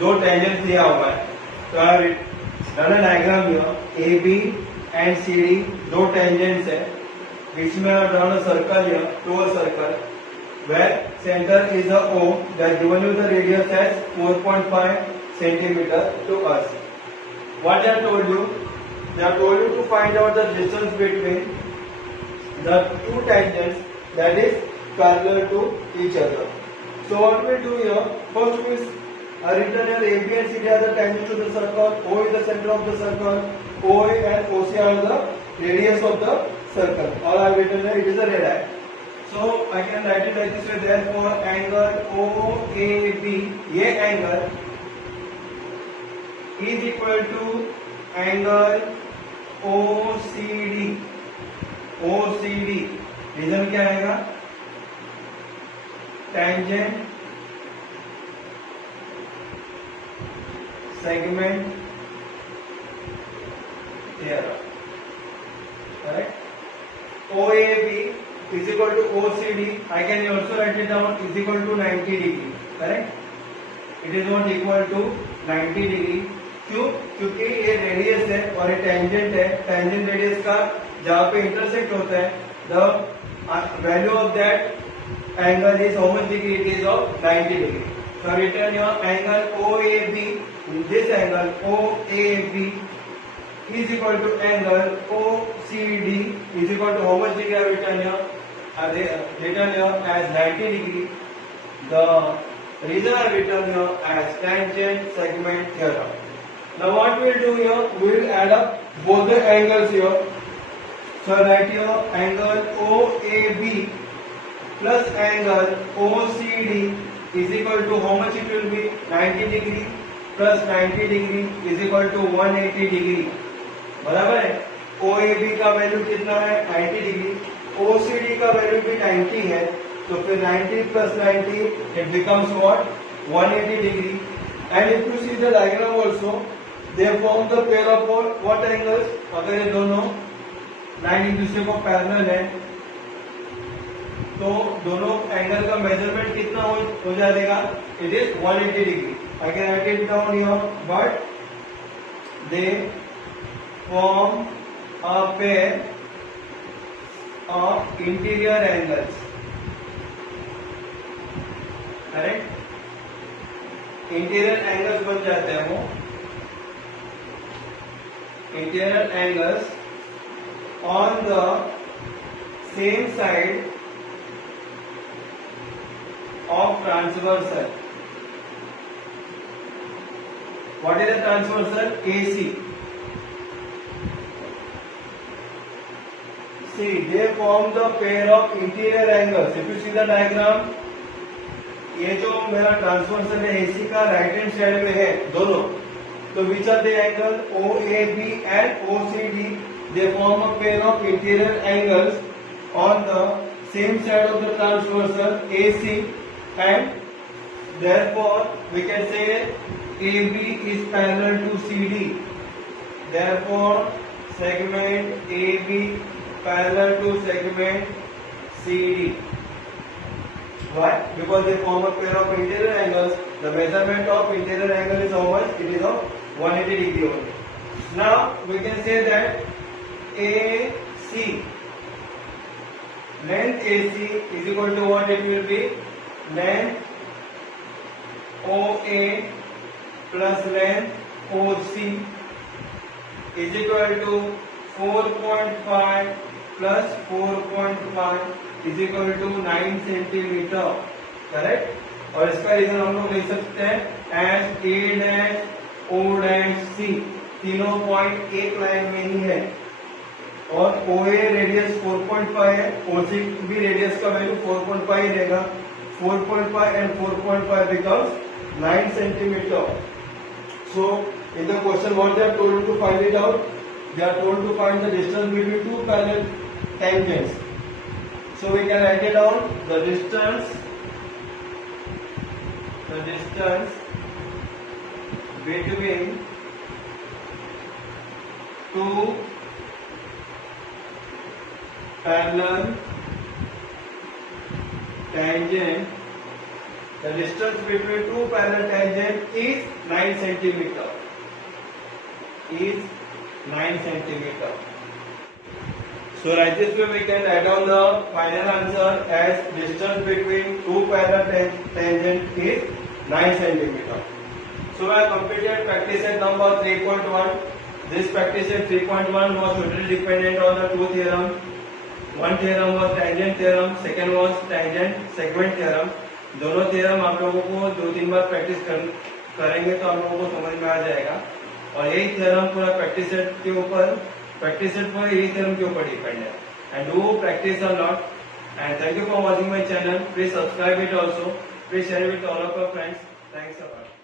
दो टेंजेंट दिया हुआ है, तो run a diagram here A B and C D, दो टेंजेंट्स है, बीच में run a circle here, to a circle where center is a O, that given you the radius as 4.5 centimeter to us. What they have told you? They have told you to find out the distance between the two tangents that is parallel to each other. So what we do here? First we written here AB and CD are the tangents to the circle. O is the center of the circle. OA and OC are the radius of the circle. All I have written here. It is a radii. So I can write it like this way. Therefore, angle OAB, ये angle is equal to angle OCD. OCD reason क्या आएगा? Tangent segment theorem. Correct? OAB is equal to OCD. I can also write it down is equal to 90 degree. Correct? It is not equal to 90 degree. क्यों? क्योंकि ये radius है और ये tangent है. Tangent radius का जहाँ पे इंटरसेक्ट होता है, the value of that angle is how much degree? It is of 90 degree. So return your angle OAB. This angle OAB is equal to angle OCD is equal to how much degree? I have written here. I have written here as 90 degree. The reason I have written here as tangent segment theorem. Now what we will do here? We will add up both the angles here. So write here angle OAB plus angle OCD is equal to how much it will be? 90 degree plus 90 degree is equal to 180 degree. बराबर है. OAB का value कितना है? 90 degree. OCD का value भी 90 है, तो फिर 90 plus 90 it becomes what? 180 degree. And if you see the diagram also, they form the pair of what angles? अगर ये दोनों लाइन एक दूसरे को पैरेलल है, तो दोनों एंगल का मेजरमेंट कितना हो जाएगा? It is 180 degree. I can write it down here, but they form a pair of interior angles. Correct? Interior angles बन जाते हैं वो. Interior angles on the same side of transversal. What is the transversal? AC. See, they form the pair of interior angles. If you see the diagram, ये जो मेरा transversal है AC का right hand side में है दोनों, तो which are the angle OAB and OCD? They form a pair of interior angles on the same side of the transversal AC, and therefore we can say AB is parallel to CD. Therefore, segment AB parallel to segment CD. Why? Because they form a pair of interior angles. The measurement of interior angle is how much? It is of 180 degree only. Now we can say that AC, length AC is equal to what? It will be length OA plus length OC is equal to 4.5 plus 4.5 is equal to 9 centimetre. Correct? और इसका reason हम लोग लिख सकते हैं as A dash O dash C, तीनों point एक line में ही है, और OA रेडियस 4.5 है, OC भी रेडियस का वैल्यू 4.5 ही रहेगा. 4.5 and 4.5 becomes 9 centimeter. So in the question what they have told you to find it out? They are told to find the distance between two parallel tangents. So we can write it down. The distance between two parallel tangent the distance between two parallel tangent is 9 centimeter. Is 9 centimeter. So like this way we can write down the final answer as distance between two parallel tangent is 9 centimeter. So I completed practice set number 3.1. This practice set 3.1 was totally dependent on the two theorem. One theorem was tangent theorem, second was tangent segment theorem. दोनों theorem आप लोगों को 2-3 बार practice करेंगे तो आप लोगों को समझ में आ जाएगा. और यही theorem पूरा प्रैक्टिस सेट के ऊपर यही theorem के ऊपर डिपेंड है. And do practice a lot. And thank you for watching my channel. Please subscribe it also. Please share it with all of your friends. Thanks a lot.